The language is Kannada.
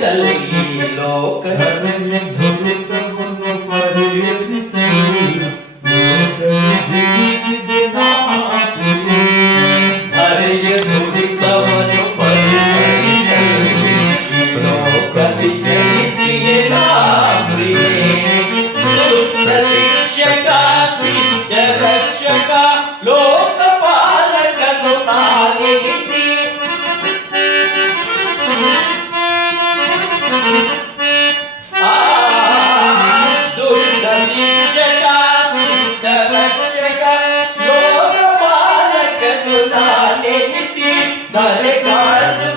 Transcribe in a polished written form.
ಪಾಲಿಸಲಿ ಲೋಕ ದುರಿತವನ್ನು ಪರಿಹರಿಸಲು ಜೀವಿಸಿದೆ ನಾ ಪ್ರಿಯೆ. ಧರೆಯ ದುರಿತವನ್ನು ಪರಿಹರಿಸಲು ಲೋಕದಿ ಜನಿಸಿದೆ ನಾ ಪ್ರಿಯೆ. ದುಷ್ಟ ಶಿಕ್ಷಕ ಶಿಷ್ಟ ರಕ್ಷಕ ಲೋಕಪಾಲಕನು ತಾನೆನಿಸಿ ದುಷ್ಟ ಶಿಕ್ಷಕ ಶಿಷ್ಟ ರಕ್ಷಕ ಲೋಕಪಾಲಕನು ತಾನೆನಿಸಿ ಧರೆ ಕಾದು